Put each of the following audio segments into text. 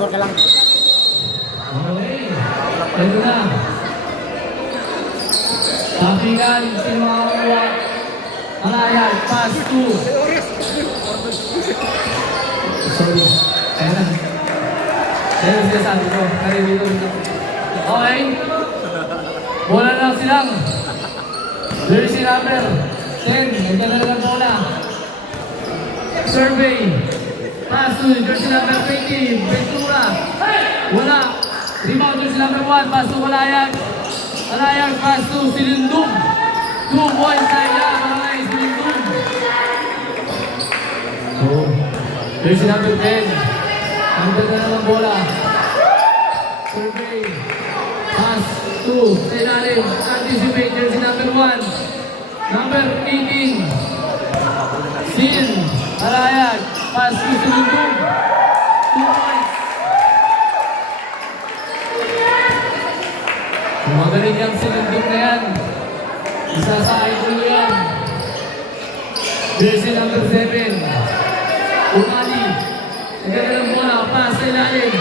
Sure ka lang. Okay. Ito na. Tapigan, sino makakuha? Malayan, pass 2. Sorry. Ayan na. Ayan ang sinasabi ko. Narinig ko. Okay. Bola na lang silang. Jersey number 10. Nandiyan na lang bola. Survey. Pass to jersey number 20. Ventura. Wala. Rebound jersey number 1. Pass to Malayan. Malayan, pass to Silindum. 2 points tayo. Malayan, Silindum. So, jersey number 10. Ang ganda na ng bola. Survey. Pass to sa ilalim. Anticipate jersey number 1. Number 18. Sin. Malayan. Pass to Silindum. 2 points. Magaling yung Silindum na yan. Isa sa idol yan. Jersey number 7. Umali. Nagkaka ng bola. Pass sa ilalim.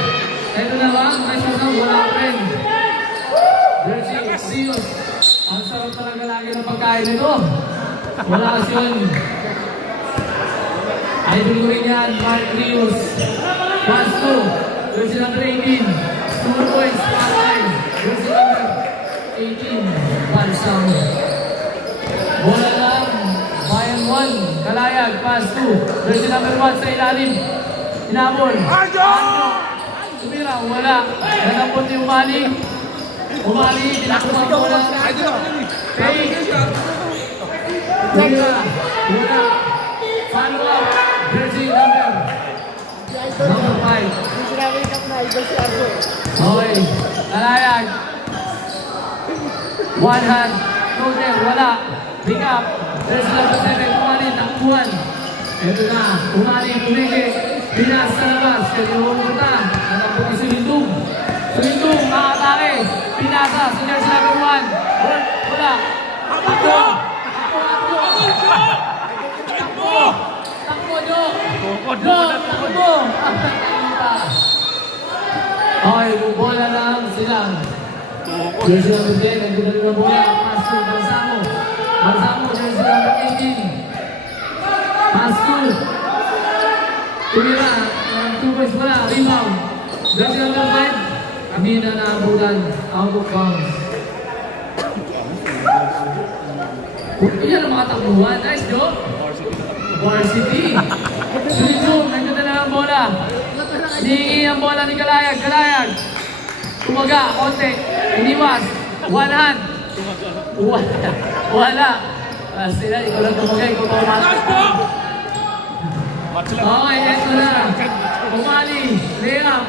Ito na ba? Ay sasang wala pa rin. Jersey, Rios. Ang sarap talaga lagi ng pagkain nito. Wala kasi yun. Idol ko rin yan. Mark Rios. Pass to. Jersey number 18. 2 points. Jersey number 18. Pansang. Bola lang. Bayan 1. Kalayag. Pass 2. Jersey number 1 sa ilalim. Inabol. Anjo! Tumira. Wala. Nanampot yung Umali. Umali. Tinakot ang bola. Pay. Tumira. Wala. Follow up. Jersey number 5. Okay. Kalayag. One hand. No there. Wala. Pick up. Jersey number 7. Umali. Takbuhan. Ito na. Umali. Pumili. Pinas sa labas. Kaya yung pumunta. Nanampot ni Silindum. Silindum. Makatake. Pinasa. Si Jersey number 1. Wala. Takbo. Takbo nyo. Takbo. Okay, bola lang silang. Jersey number 10, nagdudalo na bola. Pass to Balsamo. Balsamo, jersey number 18. Pass to. Tumira. 2 points bola. Rebound. Jersey number 5. Amina na ang bulan. Out of bounds. Yan ang mga takbuhan. Nice, Joe. Varsity. Silindum, nagdudalo na ang bola. Hihingi ang bola ni Kalayag. Kalayag. Tumaga, konti. Iniwas. One hand. Wala. Sila, ikaw lang tumaga. Ikaw tumaga. Okay, eto na. Umali. Layup.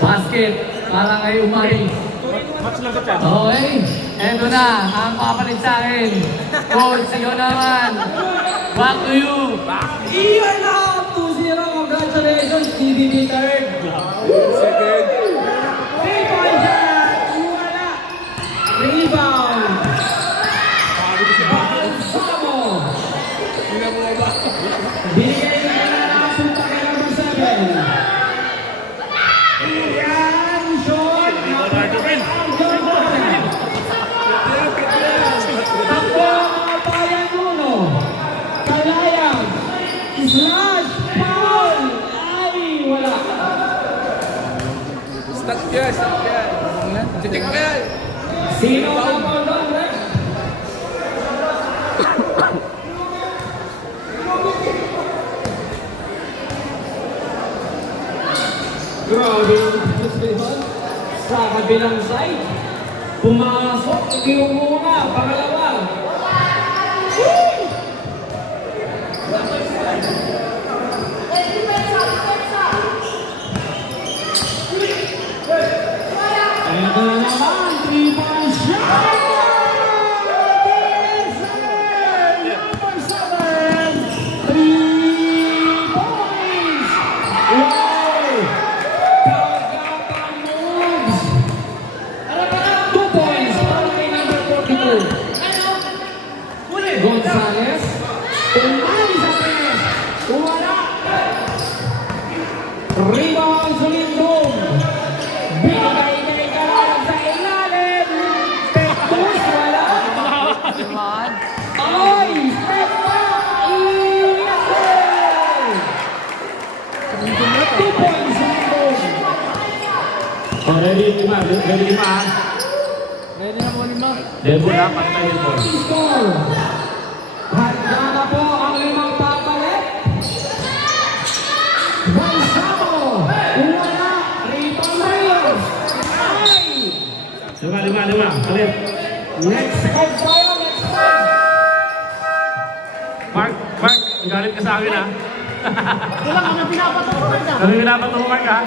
Basket. Para kay Umali. Okay. Eto na. Ang papalit sa akin. Coach, iyo naman. Back to you. Iyon na! 2-0. Congratulations, TVB third. Second. 3-point shot. Wala. Rebound. Balsamo. Binigay na ng punta kay number 7. Yan, shot. Takbo ang bayan uno. Kalayag. Slash. Foul. Ay, wala. Start ka, start ka. Titik ka. Sino ang foul doon, Rex? Grabe yung baseball. Sa kabilang side. Pumasok. Ikinuuna. Pangalawa. Ito na naman. 3-point shot. Number 7. 3 points. Wow. Kagapang moves. 2 points para kay number 42. Gonzales. 2 points on the board. Oh, ready 5. Ready 5 ha. Ready na mo lima. Debo na, patay debo. Score. Handa na po ang 5 papalit. Gonzalo. Wala. Riton Rios. Ay. 5. Kalit. Next fight tayo. Next fight. Mark, galit ka sa akin ha. Kailangan kami pinapatuloy ka. Kami pinapatuloy Mark ha.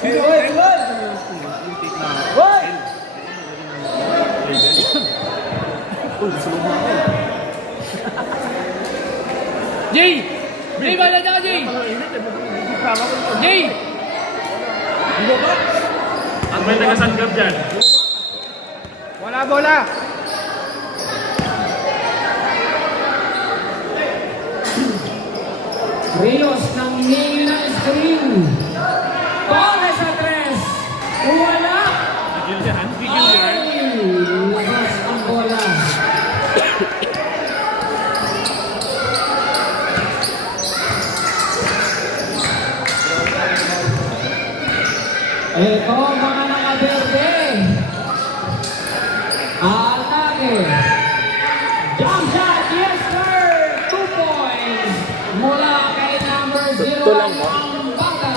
Sino? What? Jay! Jay, bala dyan ka, Jay! Jay! At may taga-sandgap dyan. Wala bola! Rios ng hingin ng screen. Torres sa 3. Wala. Ay! Labas ang bola. Ito mga nakaberde. Atake. Jump shot, yes sir! 2 points mula kay number 0 ang Baka.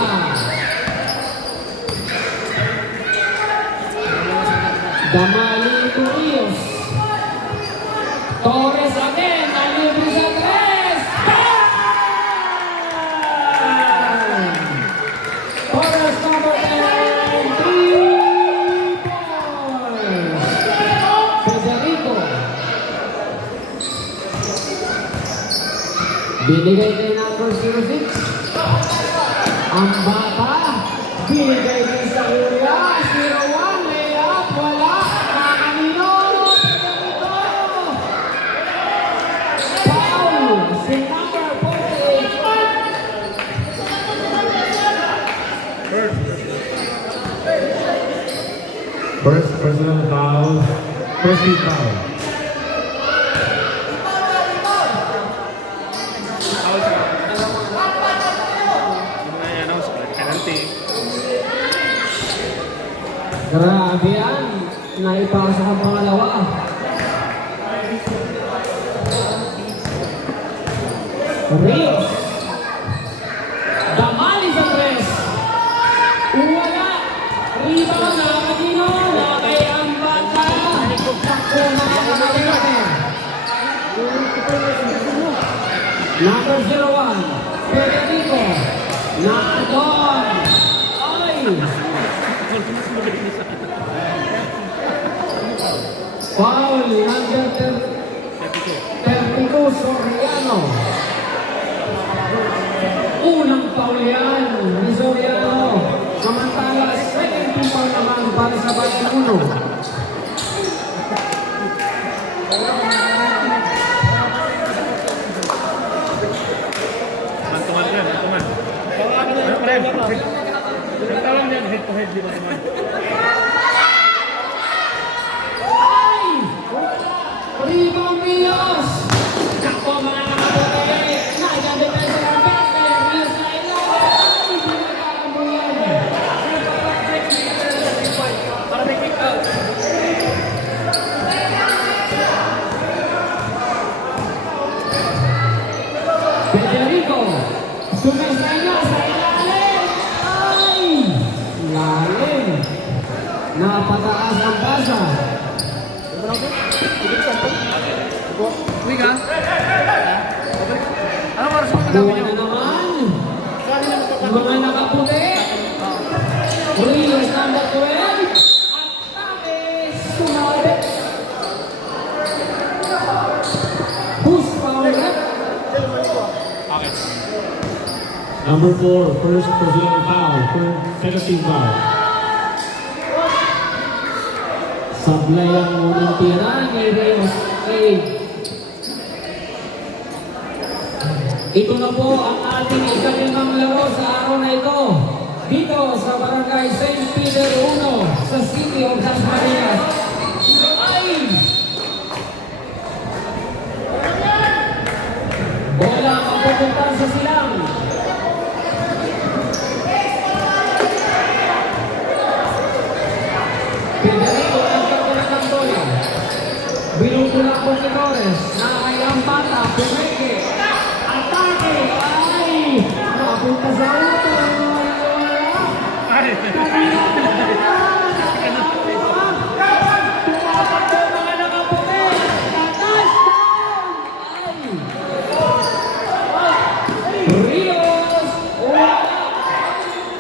Damali to Rios. Torres again, nalibre sa 3. Torres number 10, 3 points. Federico. Binigay kay number 06. Ang Bata. Binigay din sa Uria. 0-1. Layup. Wala. Nakamino. Federico. Foul. Si number 48. First personal foul. First team foul. Grabe yan. Naipasok ang pangalawa. Rios. Damali sa 3. Wala. Rebound na Aquino. Nakay ang Bata. Number 01. Federico. Nandun. Ay. Foul, number 32, Soriano. Unang foul yan ni Soriano. Samantala, second team foul naman para sa Batimuno. Mantuman yan, mantuman. Talang yan, head to head, di ba naman? Rebound Rios. Ako mga nakabuti. Naging depensa ng Bete. Rios na ilaw. Ay, pinagkakambo yan. Para may kick out. Federico. Sumisaya sa ilalim. Ay! Lalim. Napataas ang basa. Uwi ka? Anong oras mo Buwan kagabi na niyo? naman. Mga nakaputi. Rios number 12. At Tabe sumabit. Who's foul? Number 4, first personal foul. Second team foul. Sablay ang unang tira ni Rios. Ito na po ang ating ikalimang laro sa araw na ito. Dito sa Barangay St. Peter 1 sa City of Dasmariñas. Ay! Bola ang papunta sa silang. Pumeke. Atake. Ay! Napunta sa ulo. Wala. Ay. Tumatakbo mga nakaputi. Touchdown! Ay! Rios. Wala.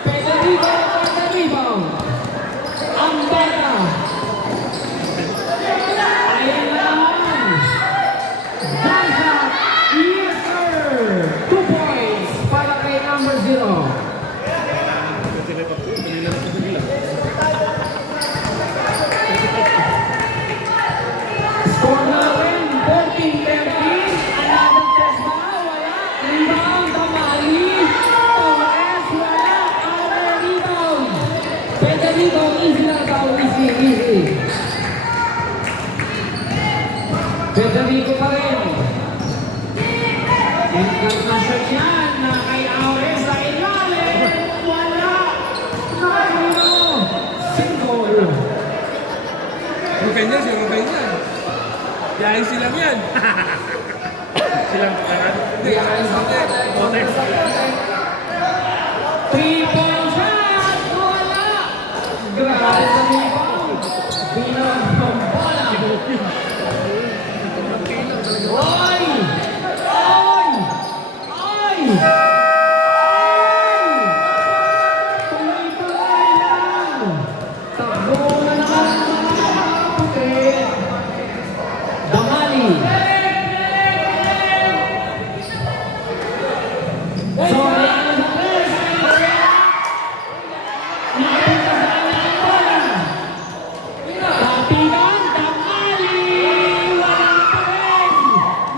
Federico on the rebound. Ang bata. Ayan naman. Danza. Yes, sir. 2 points para kay number 0. Score natin, 14-13. Another test ba? Wala. Rebound, Damali. Torres, wala. Other rebound. Federico, easy lang daw. Easy, easy. Federico pa rin. International yan na kay Aures sa ilalim. Wala. Nakano. Single. Rugay niya, si Rugay niya. Yahin silang yan. Silang pangalan. Hindi, Yahin sa Bote. Bote. 3-point shot! Wala! Grabe sa rebound. Bilang ng bola. Oy! Oy! Oy! Tuloy-tuloy lang. Takbo na naman ang mga nakaputi. Damali. Sorry, ano sa tres? Nakita sa kanya ang bola. Tapigan, Damali. Walang pa rin.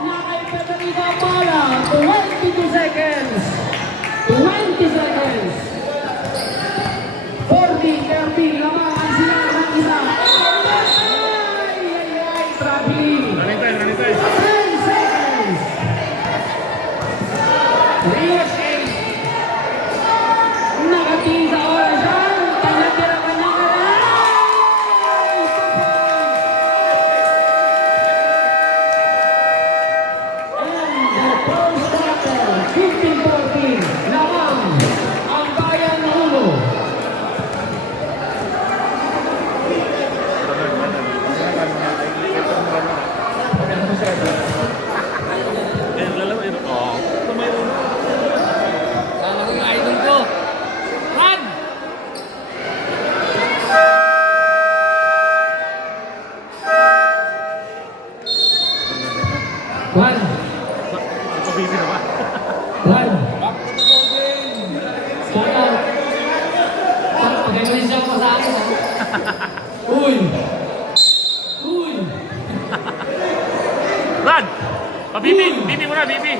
Nakita sa kanya ang bola. 22 seconds. 20 seconds. 40-13. Lamangan sila ng isa. Ay, traveling. Running time, running time. 10 seconds. Rios Ace. Nakatingin sa oras yan. Pinatira ka na nga. And the first quarter, 15-14. Lamang ang bayan ng ulo. Ang idol ko. Run! One. Pabibi naman. One. Start out. Pag-emerge ako sa akin. Uy! Uy! Run! Pabibi! Bibi mo na, bibi!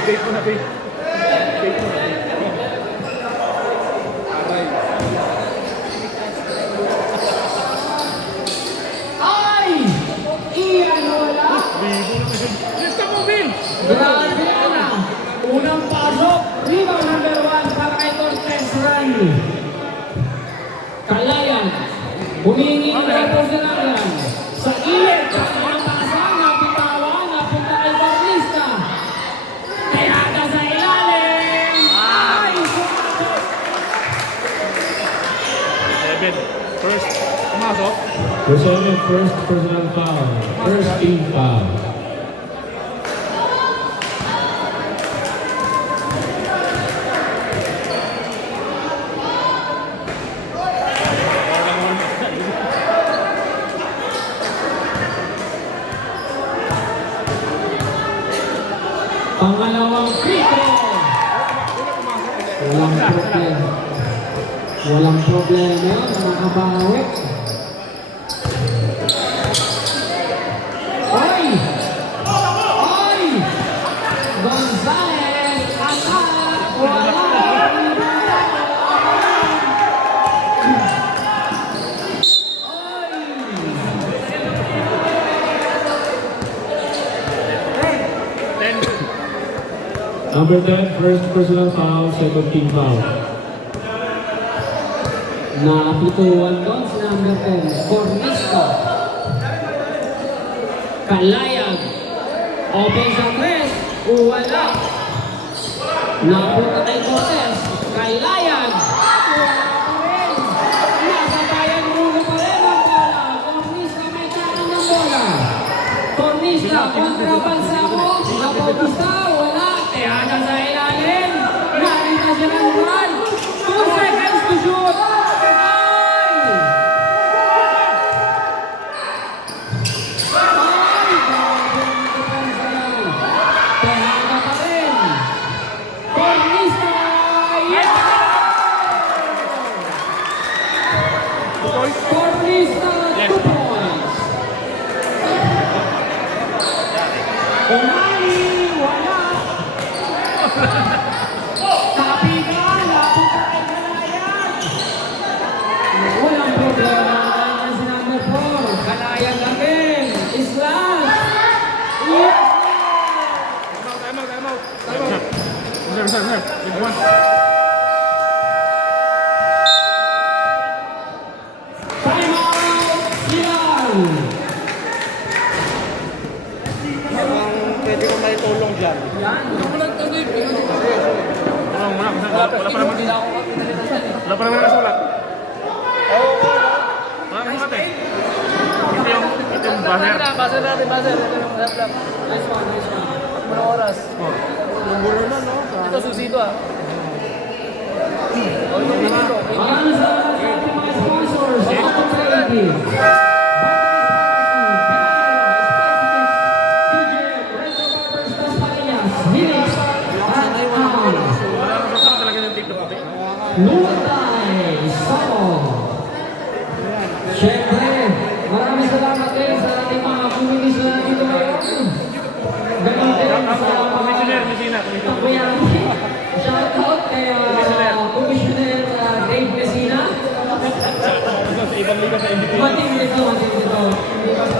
Take mo na, babe. Take mo na. Ay! Iyan wala! Bibi mo na. Lift mo, Bill! Grabe na! Unang pasok, rebound number 1 para kay Cortez Run. Kalayan, humingi ng tapos na lang. Sa ilit, sa pangatasan, napitawan, napunta kay Bautista. Kaya ka sa ilalim! Ay! Seven. First, pumasok. Personal first personal foul. First team foul. Pangalawang free throw. Walang problema. Walang problema yun. Nakabawi. Oy! Oy! Gonzales! Attack! Wala! Number 10, first personal foul, second team foul. Napituan doon si number 10, Cornisto. Kalayag. Open sa press. Wala. Napunta kay Cortez. Kalayag. Nasa bayan muna pa rin ang bola. Cornista may tanong ng bola. Cornista kontra Balsamo. Napagusta. Wala. Tiyada sa ilalim. Narita siya ng run. 2 seconds to shoot. Umali, wala. Kapitan, napunta kay Kalayag. Walang problema. Ayan si number 4. Kalayag again. Islam. Yes! Time out. Sir. Big one. Time out. Silang. Pwede ko may tulong dyan. Wala pa naman nakasulat. Wala pa naman eh. Ito yung buzzer. Buzzer natin. Nice one. Mga oras. Yung bulo na, no? Ito susito ah. Maraming salamat sa ating mga sponsors. Auto Trading. Lutay, Samo. Siyempre, maraming salamat din sa ating mga kuminis na dito ngayon. Ganun din sa Commissioner, Messina. Kuya, shout out kay Commissioner Dave Messina. Sa ibang liga sa MVP. Mating dito. Hindi ba sa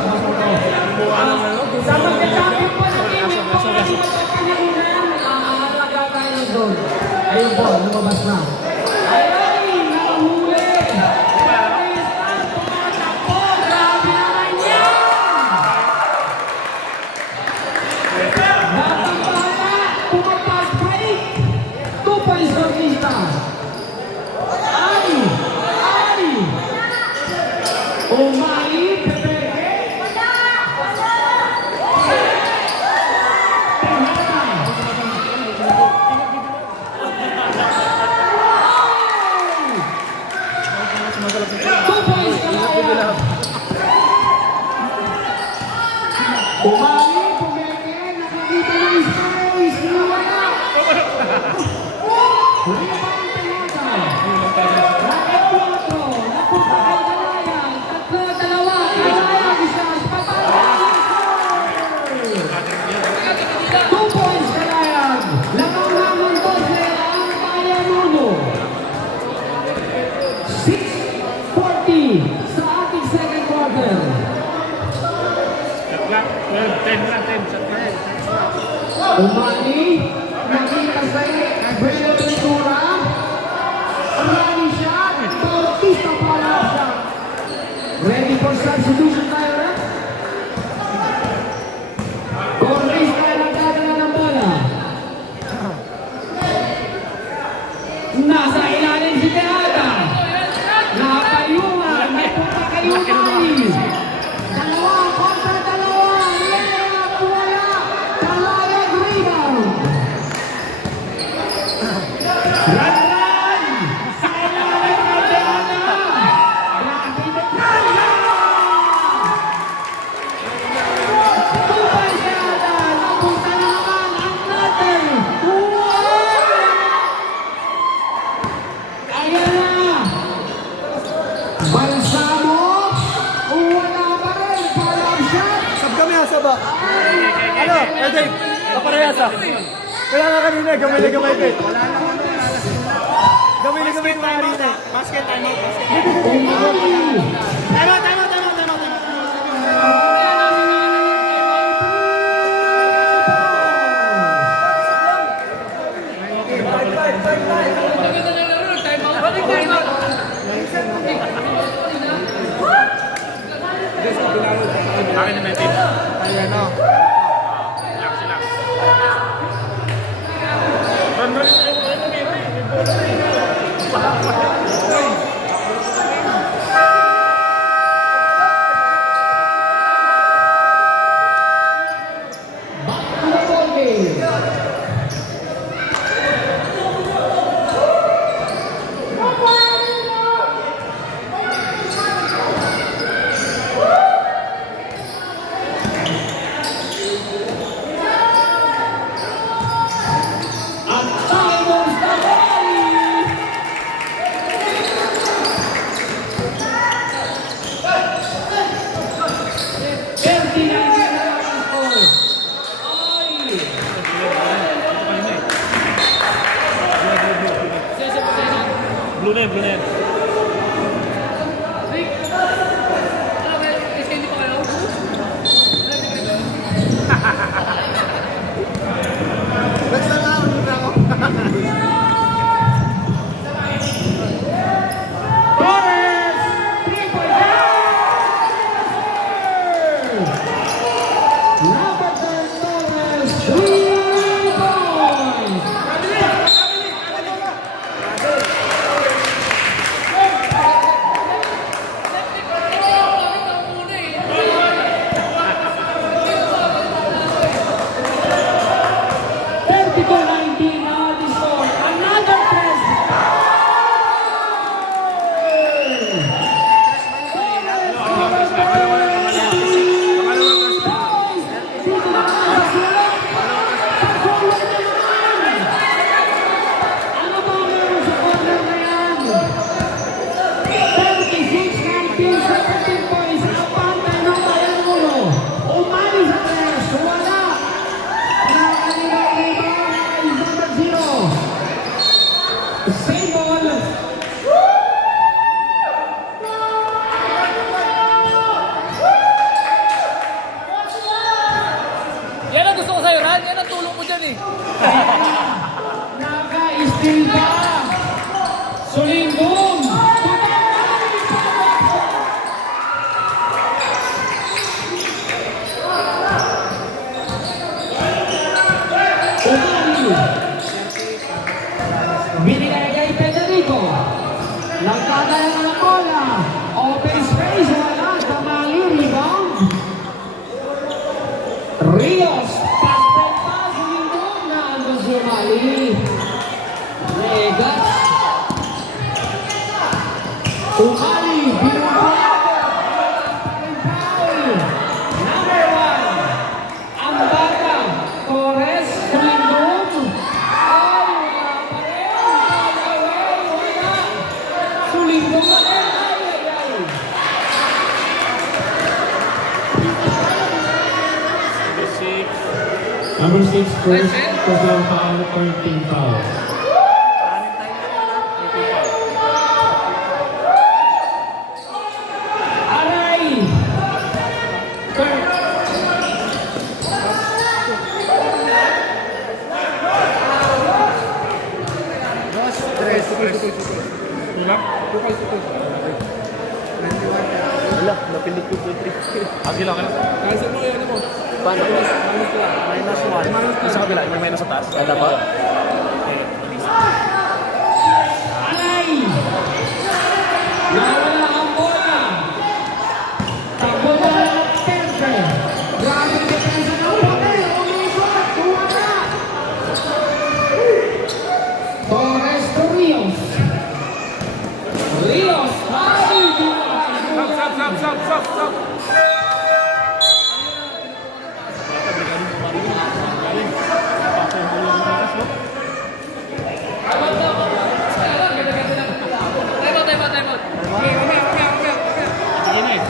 sa magka-champion po ng team, kung hindi magkakalingan, aalaga tayo doon. Ayun po, lumabas na. Ayun, nakahuli. Pakistan, tumatakbo. Grabe naman yan. Batang bala, pumapag break. 2 points for Vista. Ay! Umali, Pepeke. Umali, Pumeke, nakakita ng space, nawala. Rebound Pelota. Racket 4, napunta kay Kalayag. 3-2, Kalayag, isa, papalagay. 2 points, Kalayag. Lamang-lamang 12, ang Bayan Uno. 6:40 sa ating second quarter. 10. Umali, nakita sa Breno Ventura. Umali shot, Bautista follow shot. Ready for substitution tayo na? Cortez tayo nagdadala ng bola. Nasa ilalim si Teata. Nakapayungan, napunta kay Umali. Dalawa kontra dalawa. Layup, wala. Kalayag rebound. Run! Sa ilalim ng Teata. Grabe na Teata. Tupay Teata. Napunta na naman ang natin. Ayan na. Balsamo. Wala pa rin. Follow shot. Sab kami ha, saba. Ano? Pwede. Kaparehas ha. Kaya nga kanina, gamay na gamay ko eh. Gamay na gamay ko kanina eh. Basket, time out. Umali. Time out. Time out. United. Ayan o. Relax, relax. Run, run. Blue na yun, blue na yun. Next na lang. Muna ako. Torres, 3 points. Robertson Torres, 3 points. Same ball. Yan ang gusto ko sa'yo, Ran. Yan ang tulong mo dyan eh. Naka-steal pa. Sulindong. Umali. Binigay kay Federico. Nagkadala ng bola. Open space. Wala. Tamali. Rebound. Rios. Pass break pass. Sulindong. Nandun si Umali. Vegas. Umali. Foul. Number 1. Ang bata. Torres. Sulindong. Ay, wala pa rin. Wala. Sulindong pa rin. Number 6, first personal foul, third team foul. Aray. Kurt. Wala, napilit ko 2-3. Agi lang, ano? Paano? Minus 1. Sa kabila, may minus sa taas. Ada pa? Aray. Nawala ang bola. Takbo na ang Perte. Grabe ang depensa ng Pote. Oh my God. Wala. Torres to Rios. Rios. Ay. Stop. Sige na eh.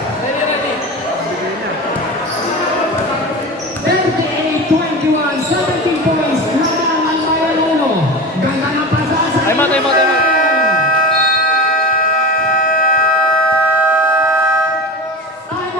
38-21, 17 points. Lamang ang Bayan Uno. Ganda ng pasasa. Time out. Time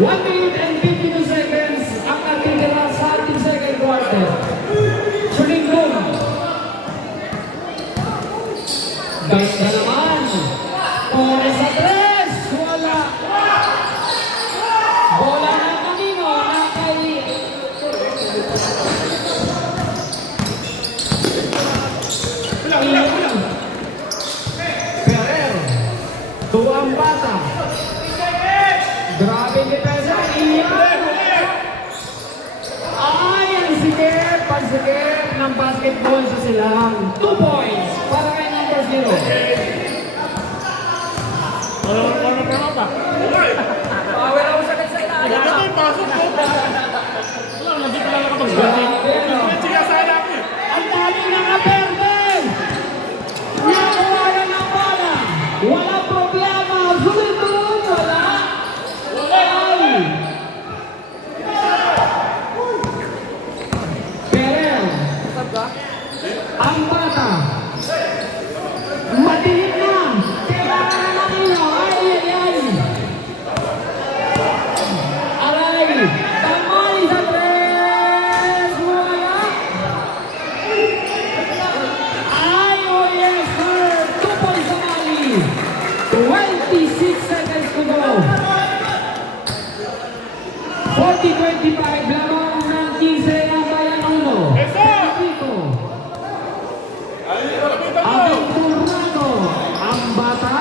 1 minute and 52 seconds ang natitira sa ating second quarter. Sulingon. Ganda naman. Torres sa 3. Wala. Bola ng kanino na kay... Ferrer. Tuwang bata. Grabe yung depensa. Iyan. Ay, ang sikip. Pagsikip ng basketball sa silang. 2 points para kay number 0. Ano pa? Power ako sa kansaya. Ito yung pasok ko. Wala, nandito lang nakapag-starting. Sige, sana ako eh. Ang dali ng Aperde! Nakuha na ng bola! Walang problema! Sulit-tuloy! Wala! Ay! Perel! Ang bata! Madilim na! Kailangan na ninyo! Ay, ay, ay! Aray! Tamay sa 3! Wala! Ay, oh yes, sir! 2 points sa Mali! 26 seconds to go! 40-25 lamang ng 15 ang Bayan 1. Dito. Ang Tornado, ang bata,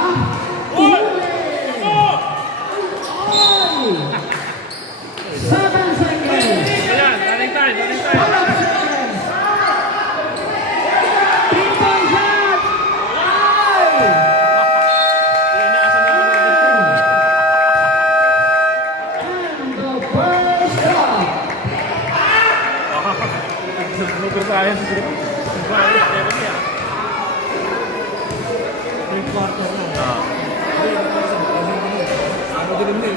huli! Ay! 7 seconds! Ayan, running time, running time. 5 seconds! 3-point shot! Ay! Inaasan na ako. And the first shot! Super science. Meron niya. Third quarter na. Ano din din?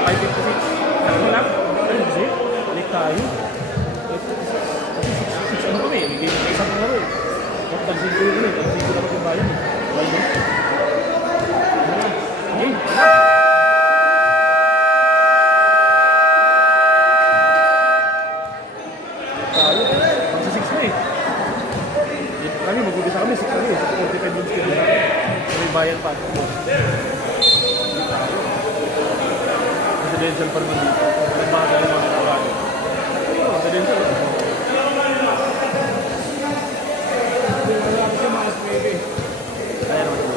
Ay, 56. Ano lang? Ay, kasi? Balik tayo. 56 ano kami? Isang laro eh. Tansin ko yun eh. Tansin ko dapat yung bayan eh. Bayan eh. Okay. Tayo. Magsa 6 na eh. Kami, mag-ubisa kami. 6 kami. 45 minutes kami. May bayan pa. Residential pa naman dito. Nagbaga yung mga nakaraan. Residential. Ayan naman.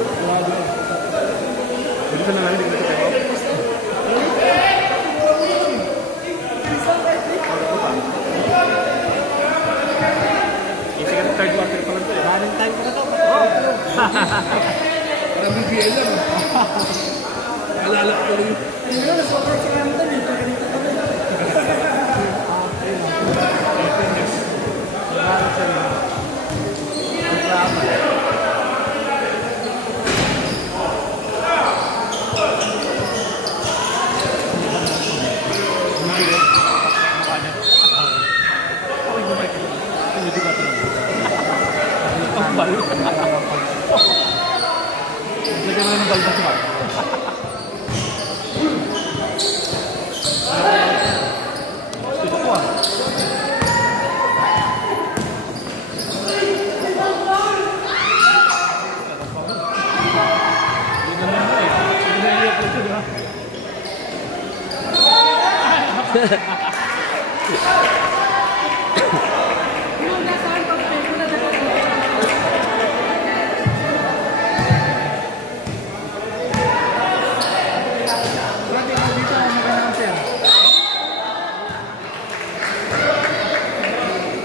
Dito na lang. Dito na tayo. Isikat third quarter pa lang ito eh. Running time pa na ito. Parang BBL lang. Naalala ko yung... Bal. Lagyan mo ng bal ba siya? Ito ko ah.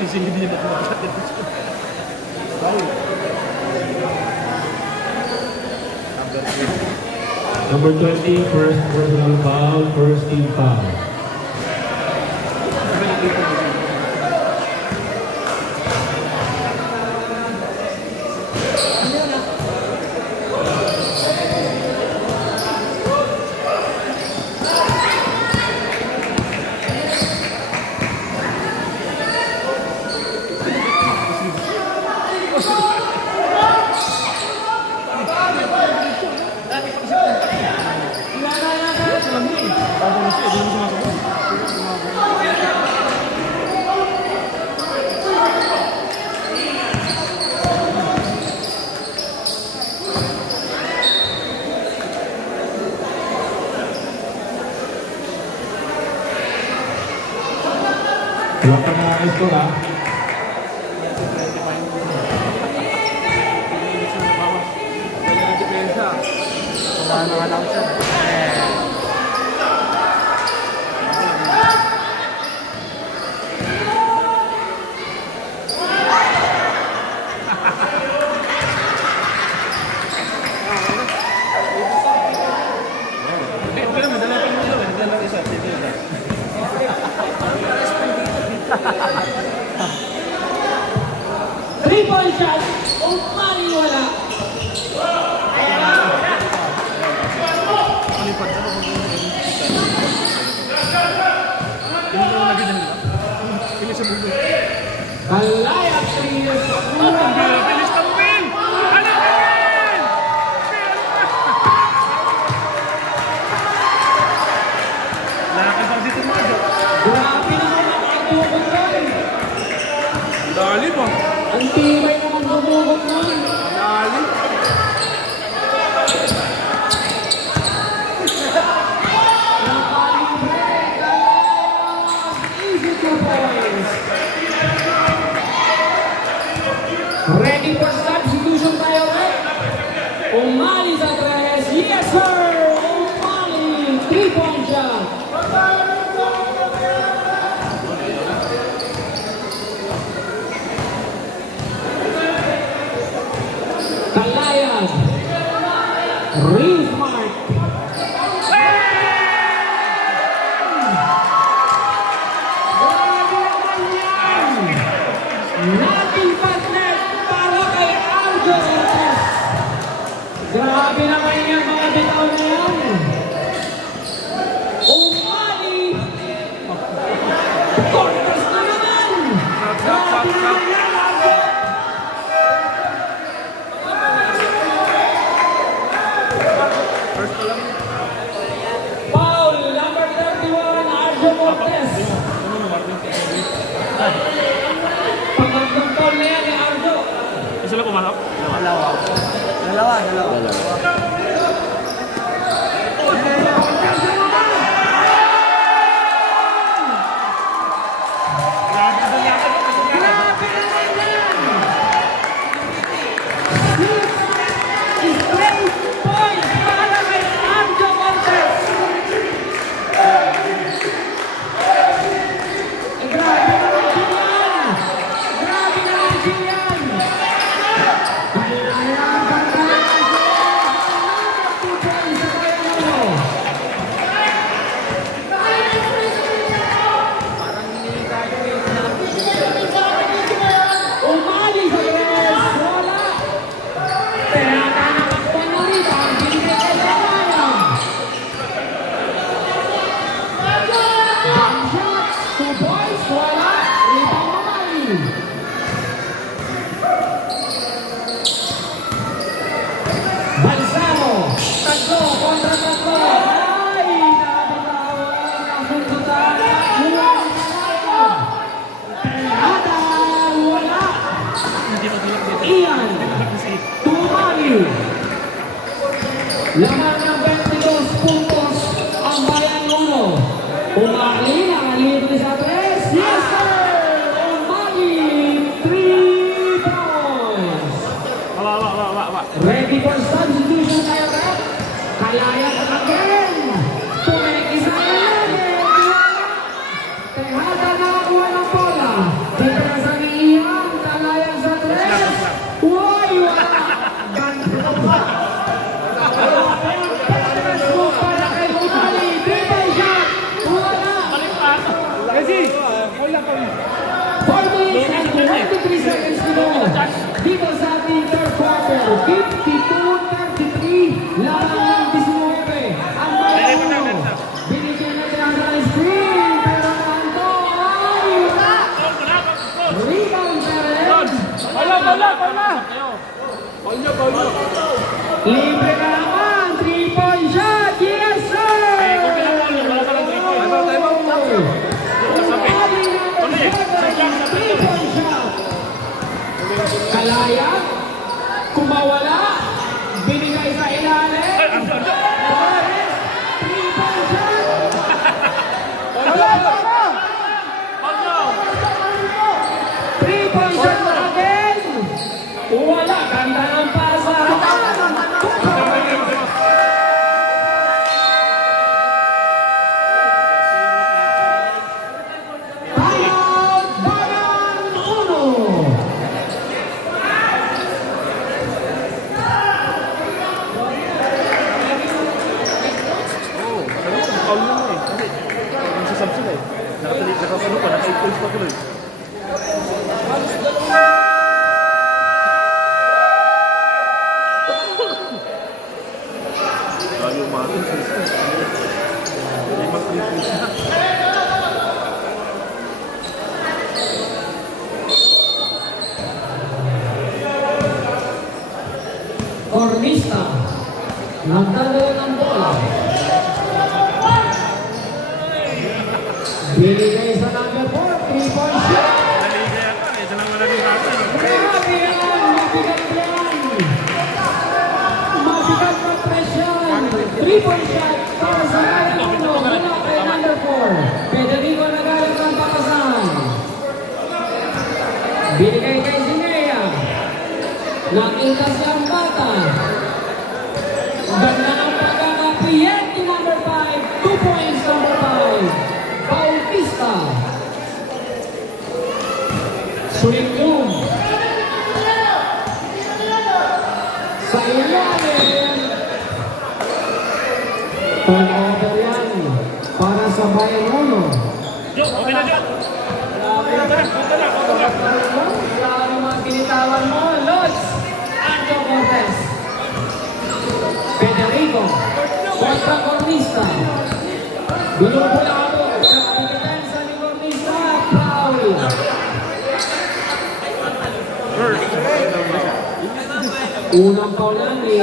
Hindi niya matumakat dito. Number 20, first personal foul, first team foul. high score ha. Wala na depensa. Wala na announcer. Three-point shot. Umali wala. Kalaya Trios. Bilis ng win! Ano ba yan? Nakakasang dito mga joke. Grabe naman ang pagtubog nun. Dali mo. Ang tibay naman tumubog nun. Dali. Nakalibre. Kalaya. Easy 2 points. Ready for substitution tayo ulit. Umali sa 3. Yes sir! Umali. 3-point shot. Kalayan. Reese Mark. Grabe naman yan. Nating partner para kay Aldo Cortez. Grabe naman yan mga bitaw na yan. Umali. Cortez na naman. Grabe naman yan Aldo. Foul number 31, Aldo Cortez. Pangatlong foul na yan ni Aldo. Isa lang pumasok? Dalawa. Grabe doon yata. Grabe naman yan! 6 straight points para kay Aldo Cortez. Grabe naman yan! Grabe naman yan! Kailangan ba tayo? 2 points sa kayo. Umali sa tres, wala. Tinatanakak pa na rin ang binigay kay Kalayan. Jump shots, 2 points, wala. Rebound Umali. Balsamo, tatlo kontra tatlo. Ay, nabitawan ang kasundutan. Huwag Kalayan. Ada, wala. Ian, Tumali. Laman ng 22 puntos ang Bayan 1. Umali, nakalibre sa 3. Yes sir! Umali, 3 points. Ready for substitution tayo ka? Kalaya ka again. Tumekis na yan. Tejada nakakuha ng bola. Depresa ni Ian. Kalaya sa 3. Uy, wala. Ganda pa. Petres mo para kay Umali. 3-point shot. Wala. Kasi, wala pa rin. 4 minutes and 23 seconds to go. Dito sa ating third quarter. 52-33. Laban ng 19. Ang Bayan 1. Binigyan natin ang sa screen. Pero nanto ay wala. Rebound Perez. Wala. Libre na naman. 3-point shot. Yes sir. Umali ng 3-point shot. Kalaya. Kumawala. Binigay sa ilalim. Torres. 3-point shot. Ganda ng pasa. Timeout, Bayan 1. Oo, ano sa foul lang eh. Kasi, nagsasab sila eh. Nakasunod pa, naka-8 points pa tuloy. Lagi umatin sa isa. Limang 3 points na. Cornista. Nagdalo ng bola. Binigay sa number 4. 3-point shot. Naliga yata eh. Isa lang maraming hasa. Grabe yan! Mabigat yan! Mabigat na presyon! 3-point shot para sa number 1 mula kay number 4. Federico nagalit ng pakasan. Binigay kay Zinea. Nakita siyang bata. Ganda ng pagkakapiyet ni number 5. 2 points number 5. Bautista. Swing room. Sa ilalim. Turnover yan para sa Bayan 1. Jo, okay na Jo. Punta na. Wala naman binitawan mo, Lods. Anjo Cortez. Federico. Kontra Cornista. Binubulabo sa depensa ni Cornista. Foul. Unang foul lang ni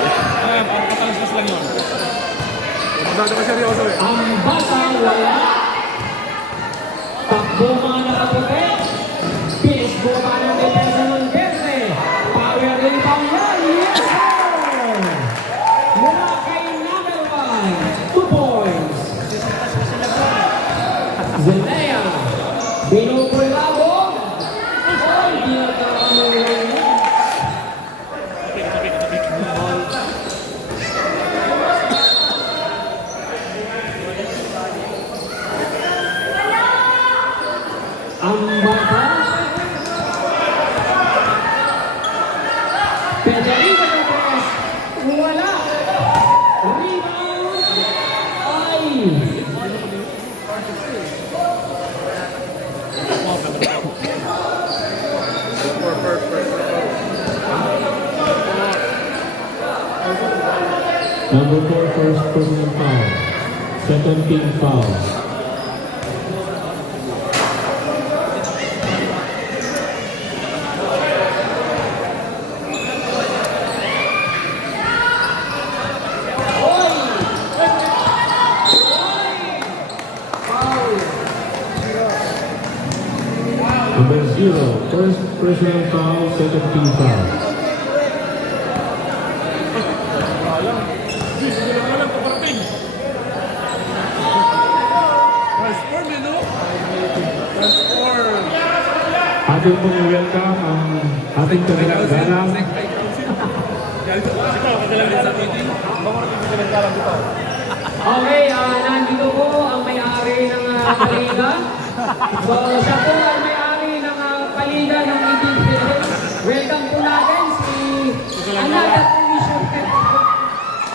Patalastas lang yun. Masyado ka seryoso eh. ang basa wala. Takbo mga nakaputi. Bilis buka ng depensa ng Verde. Power rebound yan. Yes, sir! Mula kay number 1. 2 points. Zelaya. Binubulabog. Ay, di nagkakamulan mo. Ang bata. Federico Cortez. Wala. Rebound. Ay. Number 4, first personal foul. Second team foul. Foul. Number 0, first personal foul, second team foul. Transform eh, no? Transform. Ating pong welcome ang ating tagagalang Okay, nandito po ang may-ari ng paliga. So, siya po ang may-ari ng paliga ng ETPS. Welcome po natin si Anada Commission.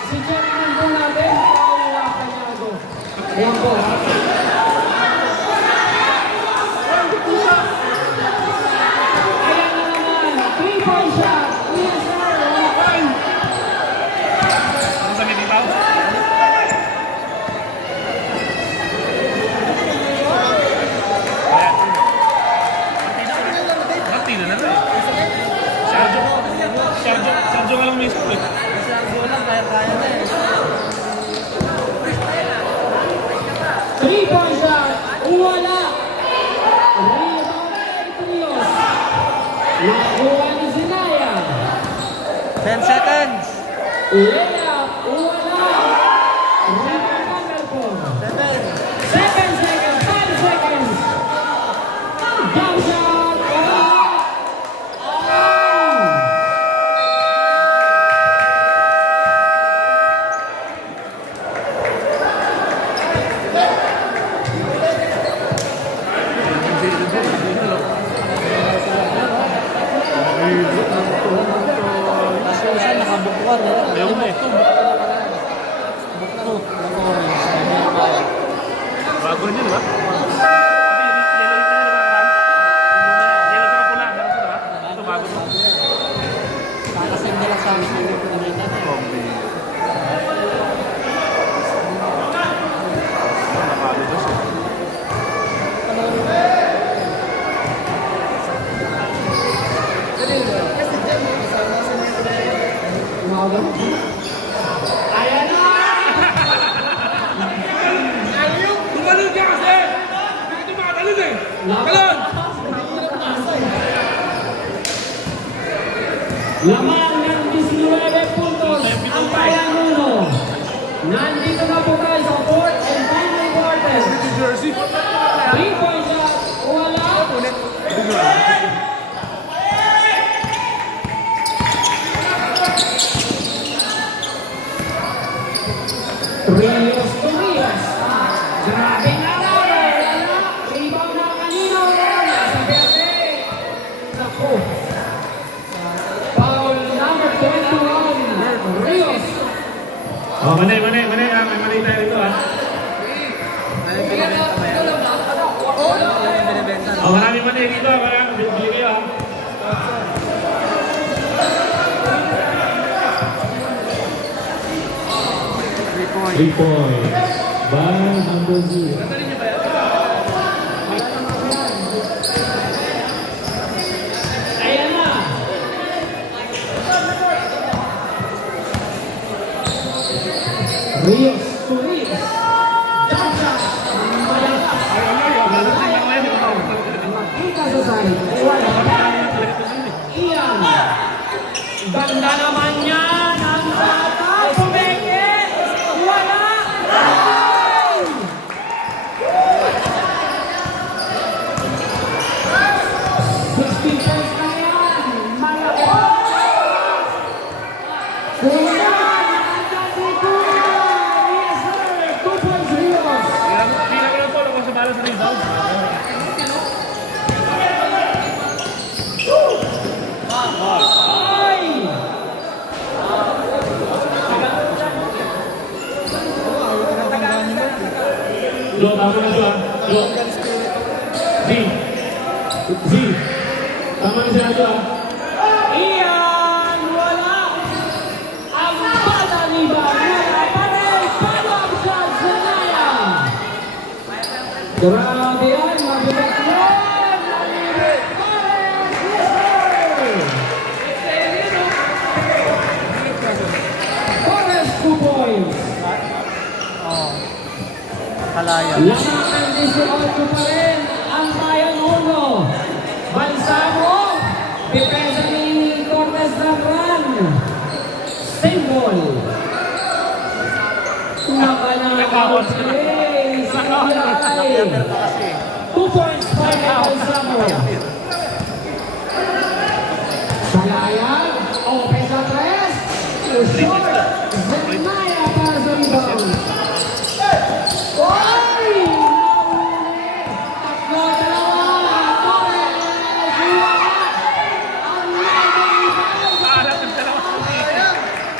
Si Chairman po natin, Paula Cañado. Ayan po. Ayan na naman, 3-point shot. Yes, sir. Ano sa Minitaw? Partida na na eh. Sergio nga lang mismo eh. Three-point shot. Wala. Rebound kay Trios. Nakuha ni Zinaya. 10 seconds. Layup. Wala. Rebound number 4. 7 seconds. Laban! Lamang ng 19 puntos ang Payanuno. Nandito na po tayo sa fourth and final quarter. Jersey. 3-point shot, wala. Rios to Rios. Grabe nga wala. Rebound na kanino. Nasa berde. Naku. Foul number 21. Rios. Oh, mani. May mani tayo dito, ha? Oh, maraming mani dito. Bili kayo, ha? 3 points by number 0. Ayan na. Rios to Rios. Jump shot. Makita sa side. Wala. Iyan. Ganda naman yan. Ang bata. Pumeke. Wala. Ay! 16 points na yan. Malapot. Kuya. Nandiyan si Kuya. Yes, sir. 2 points Rios. Pila ko lang po kung sa balas rebound. Ay! Lo, tama na siya. Lo. Z. Tama na siya ito, ha? Iyan! Wala! Ang bata ni Wala pa rin! Follow-up shot sa Naya! Grabe yan! Mabigat yan! Nalirit pa rin! Yes, sir! Torres 2 points! Kalaya. Lamang ng 18 pa rin ang Bayan Uno. Balsamo, depensa ni Cortez Labran. Single. Nakalakot play. Singlay. 2 points pa rin Balsamo. Salayan, open sa tres. Short. Zenaya para sa rebound. Oy! Tatlo, dalawa, Torres, wala. Ang rebound. Harap ng dalawa.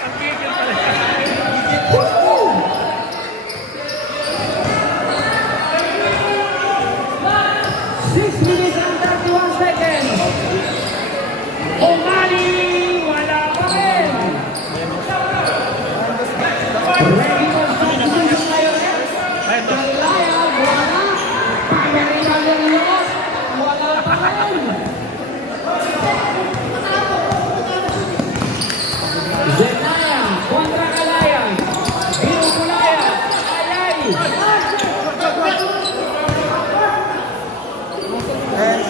Ang gigil pala. Woo! 6 minutes and 31 seconds. Omani, wala pa rin. Ready for substitution ngayon. Kalaya, wala. Pagkakita ng Rios, wala pa rin. Zenaya, kontra Kalaya. Biro Kulaya, Ayay.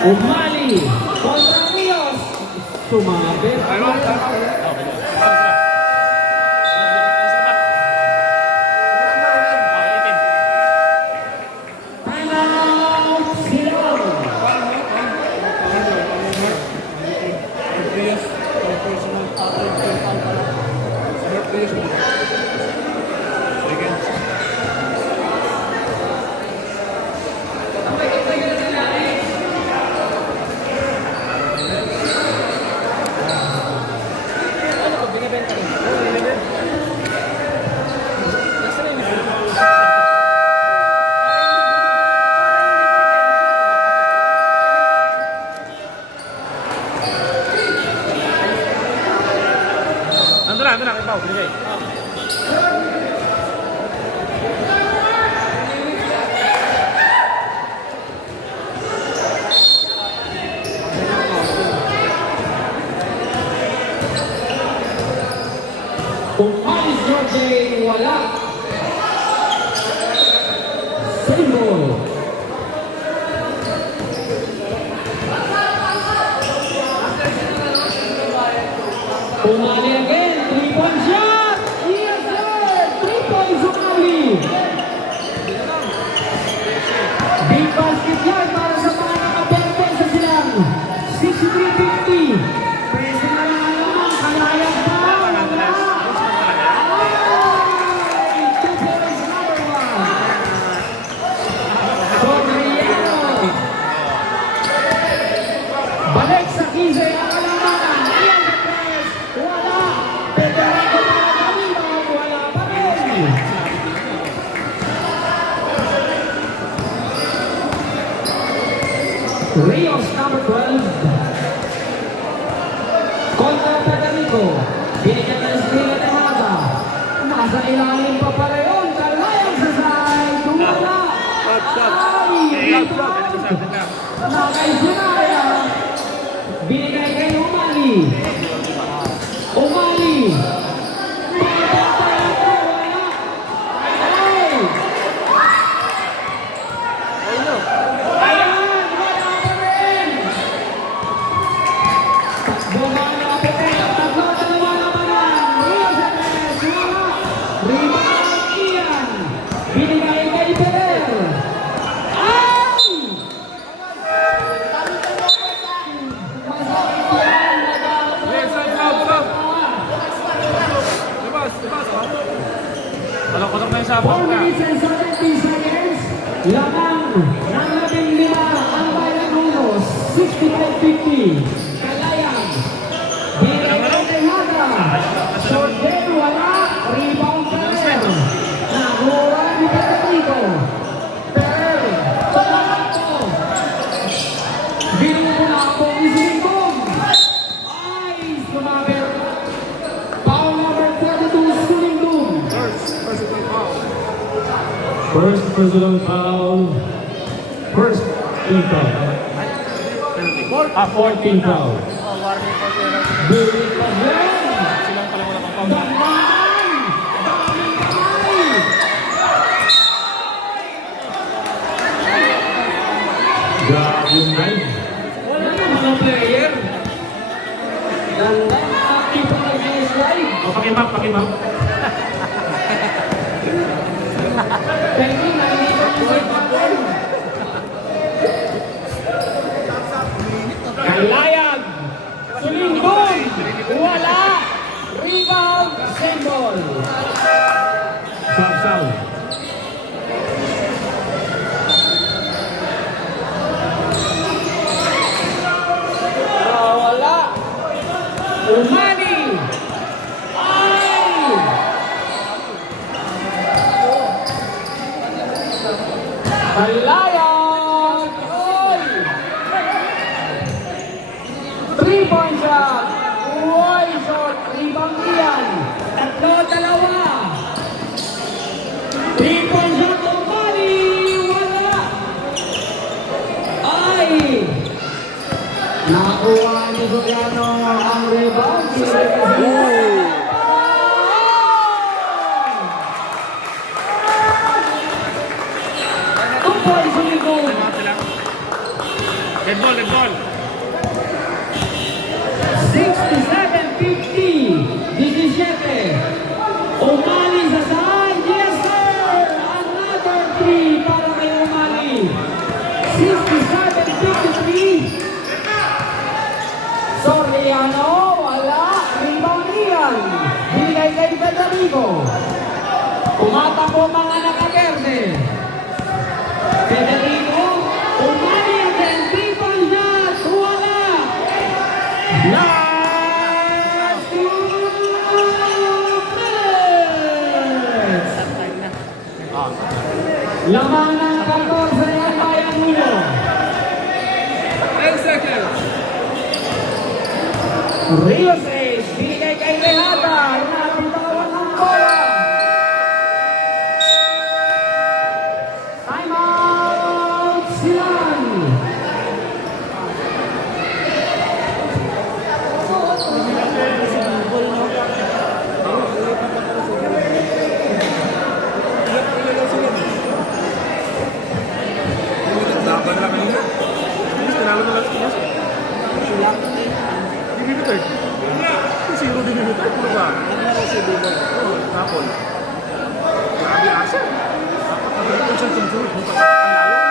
Umali, kontra Rios. Sumabit. Timeout, Silao. Rios number 12. Kontra Federico. Binigyan ng screen at Tejada. Nasa ilalim pa pala yun. Kalayang sa side. Tumala. Ay! Nakaisunaya. Binigay kay Umali. Umali. Kotok na yung sabang 4 ka. minutes and 17 seconds. Lamang ng 15 ang Bayan Unos. 65-50. Kalayang. Binigay kay Tejada. Short din, wala. Rebound Ferrer. Nakuha ni Federico. Ferrer. Pagkakato. Binuna po ni Silingkong. Ay, sumabit. Foul number 42, Silingkong. First personal foul. First team foul. 14 foul. Bilis pa rin. Silang pala wala pang Damdaman! Daming kamay! Grabe yung guys. Wala na mga player. Ganda na keeper ng slide. O, pakimap, pakimap. Pwede na hindi pa yung ball. Kalayag! Sulingkong! Wala! Rebound! Sembol! Saw. Wala! Umani! Ay! Kalayag! Oy! 3-point shot! Uy! Short! Rebound yan! Tatlo, dalawa! 3-point shot! Umani! Wala! Ay! Nakuha ni Soriano ang rebound. Tupoy Sulingkong. Red ball, red ball. 67-50. 17. Umali sa side. Yes, sir! Another 3 para kay Umali. 67-53. Soriano, wala. Rebound yan. Binigay kay Federico. Umatakbo mga nakagerde. Federico, Umali again. 3-point shot. Wala. Last 2 minutes. Laman ng 14 ng Bayan Uno. 10 seconds. Rios Ace, binigay kay Tejada, nabitawan ng bola. Time out, Silan. Laban na kanina. Tinalo na lang siya. Dinilitar. Zero dinilitar. Ano ba? Oo, tapon. Grabe asa. Kapag ito siya sumsunod, bukas ang layo.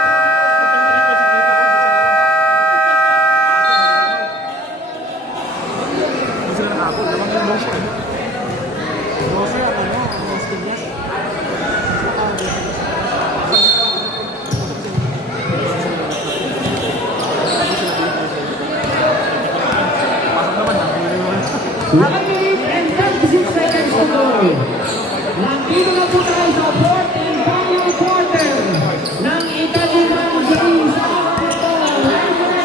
Hindi sila nakapon. Lamang yung motion. Motion ako na. Motion niya. Akan minute and 36 seconds to go. Nandito na po tayo sa fourth and final quarter ng Italy Grand Prix sa Atlanta.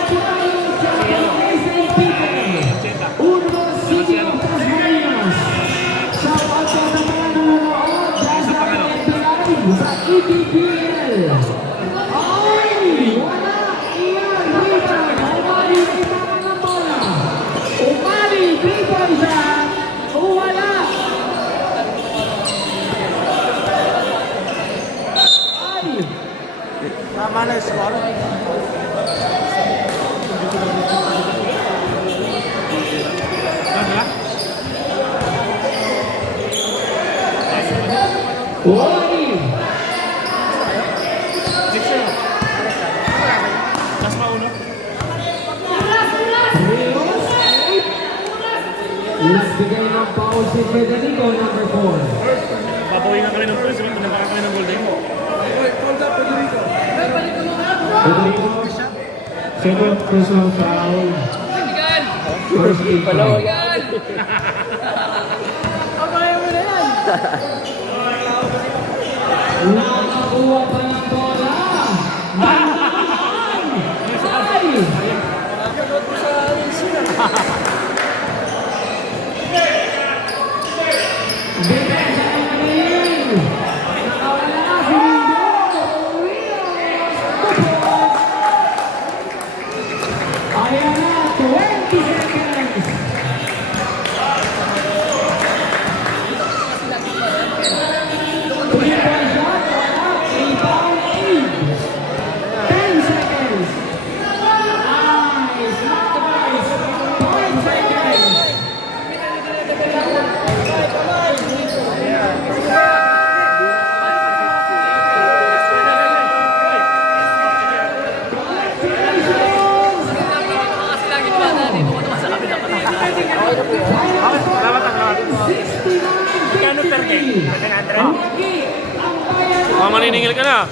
Mas mauna. Nagbigay ng foul si Federico, number 4. Babawin nga kami ng points. Pinabaka kami ng goal din. Federico, second personal foul. First team foul. Nakakuha pa ng bola. Ay! Depensa ng Manning. Nakawala na si Lindo. Ayan na, 20 seconds. Three-point shot, wala. Rebound, 8. 10 seconds. Nice, not the best. 5 seconds. Kano per day? Rocky, ang bayan ng Maniningil ka na.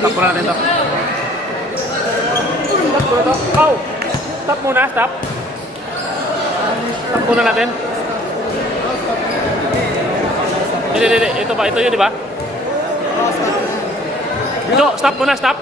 Stop muna natin ito. Stop muna ito. Oh! Stop muna, stop. Stop muna natin. Hindi. Ito ba? Ito yun, di ba? Jo, stop muna, stop.